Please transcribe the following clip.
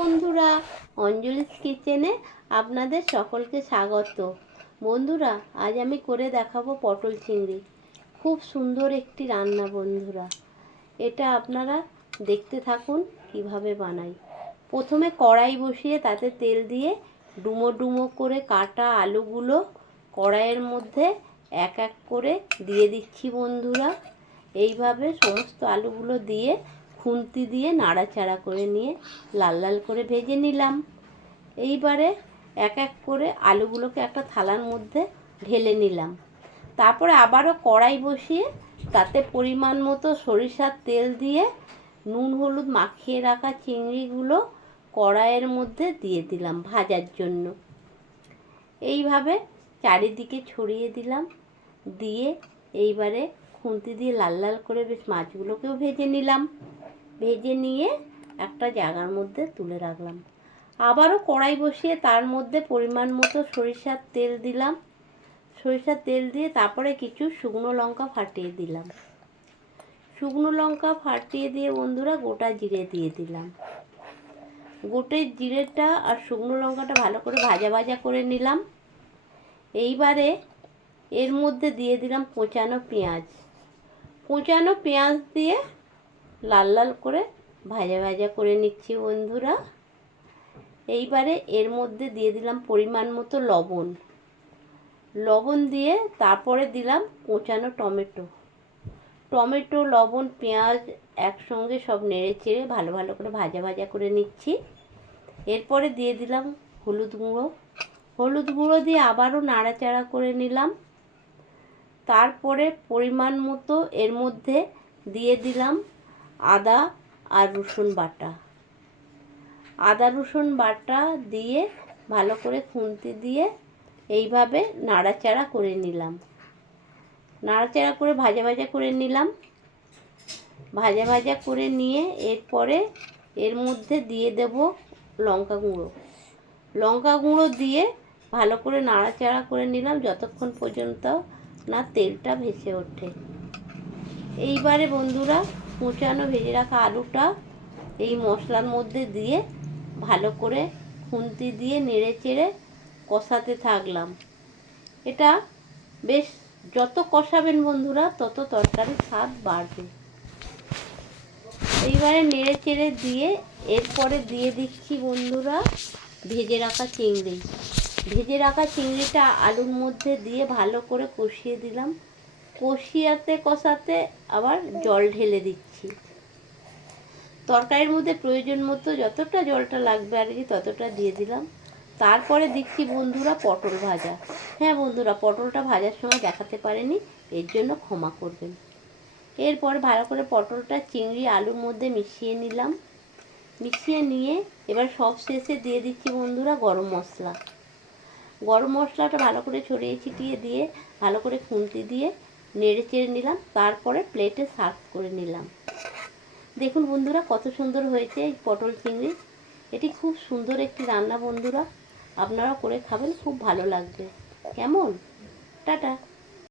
বন্ধুরা, অঞ্জলিস কিচেনে আপনাদের সকলকে স্বাগত। বন্ধুরা, আজ আমি করে দেখাবো পটল চিংড়ি। খুব সুন্দর একটি রান্না বন্ধুরা, এটা আপনারা দেখতে থাকুন কিভাবে বানাই। প্রথমে কড়াই বসিয়ে তাতে তেল দিয়ে ডুমো ডুমো করে কাটা আলুগুলো কড়াইয়ের মধ্যে এক এক করে দিয়ে দিচ্ছি বন্ধুরা। এইভাবে সমস্ত আলুগুলো দিয়ে খুন্তি দিয়ে নাড়াচাড়া করে নিয়ে লাল লাল করে ভেজে নিলাম। এইবারে এক এক করে আলুগুলোকে একটা থালার মধ্যে ঢেলে নিলাম। তারপরে আবারও কড়াই বসিয়ে তাতে পরিমাণ মতো সরিষার তেল দিয়ে নুন হলুদ মাখিয়ে রাখা চিংড়িগুলো কড়াইয়ের মধ্যে দিয়ে দিলাম ভাজার জন্য। এইভাবে চারিদিকে ছড়িয়ে দিলাম, দিয়ে এইবারে খুন্তি দিয়ে লাল লাল করে বেশ মাছগুলোকেও ভেজে নিলাম। ভেজে নিয়ে একটা জায়গার মধ্যে তুলে রাখলাম। আবারও কড়াই বসিয়ে তার মধ্যে পরিমাণ মতো সরিষার তেল দিলাম। সরিষার তেল দিয়ে তারপরে কিছু শুকনো লঙ্কা ফাটিয়ে দিলাম। শুকনো লঙ্কা ফাটিয়ে দিয়ে বন্ধুরা গোটা জিরে দিয়ে দিলাম। গোটা জিরেটা আর শুকনো লঙ্কাটা ভালো করে ভাজা ভাজা করে নিলাম। এইবারে এর মধ্যে দিয়ে দিলাম কোচানো পেঁয়াজ। কোচানো পেঁয়াজ দিয়ে লাল লাল করে ভাজা ভাজা করে নিচ্ছি বন্ধুরা। এইবারে এর মধ্যে দিয়ে দিলাম পরিমাণ মতো লবণ। লবণ দিয়ে তারপরে দিলাম কোচানো টমেটো। টমেটো, লবণ, পেঁয়াজ একসঙ্গে সব নেড়ে চেড়ে ভালো ভালো করে ভাজা ভাজা করে নিচ্ছি। এরপরে দিয়ে দিলাম হলুদ গুঁড়ো। হলুদ গুঁড়ো দিয়ে আবারও নাড়াচাড়া করে নিলাম। তারপরে পরিমাণ মতো এর মধ্যে দিয়ে দিলাম আদা আর রসুন বাটা। আদা রসুন বাটা দিয়ে ভালো করে খুন্তি দিয়ে এইভাবে নাড়াচাড়া করে নিলাম। নাড়াচাড়া করে ভাজা ভাজা করে নিলাম। ভাজা ভাজা করে নিয়ে এরপরে এর মধ্যে দিয়ে দেব লঙ্কা গুঁড়ো। লঙ্কা গুঁড়ো দিয়ে ভালো করে নাড়াচাড়া করে নিলাম যতক্ষণ পর্যন্ত না তেলটা ভেসে ওঠে। এইবারে বন্ধুরা কুচানো ভেজে রাখা আলুটা এই মশলার মধ্যে দিয়ে ভালো করে খুন্তি দিয়ে নেড়ে চেড়ে কষাতে থাকলাম। এটা বেশ যত কষাবেন বন্ধুরা তত তরকারির স্বাদ বাড়বে। এইবারে নেড়ে চেড়ে দিয়ে এরপরে দিয়ে দিচ্ছি বন্ধুরা ভেজে রাখা চিংড়ি। ভেজে রাখা চিংড়িটা আলুর মধ্যে দিয়ে ভালো করে কষিয়ে দিলাম। কষিয়াতে কষাতে আবার জল ঢেলে দিচ্ছি। তরকারির মধ্যে প্রয়োজন মতো যতটা জলটা লাগবে আর কি ততটা দিয়ে দিলাম। তারপরে দিচ্ছি বন্ধুরা পটল ভাজা। হ্যাঁ বন্ধুরা, পটলটা ভাজার সময় দেখাতে পারিনি, এর জন্য ক্ষমা করবেন। এরপর ভালো করে পটলটা চিংড়ি আলুর মধ্যে মিশিয়ে নিলাম। মিশিয়ে নিয়ে এবার সব শেষে দিয়ে দিচ্ছি বন্ধুরা গরম মশলা। গরম মশলাটা ভালো করে ছড়িয়ে ছিটিয়ে দিয়ে ভালো করে খুন্তি দিয়ে নেড়ে চেড়ে নিলাম। তারপরে প্লেটে সার্ভ করে নিলাম। দেখুন বন্ধুরা কত সুন্দর হয়েছে এই পটল চিংড়ি। এটি খুব সুন্দর একটি রান্না বন্ধুরা, আপনারা করে খাবেন, খুব ভালো লাগবে। কেমন? টাটা।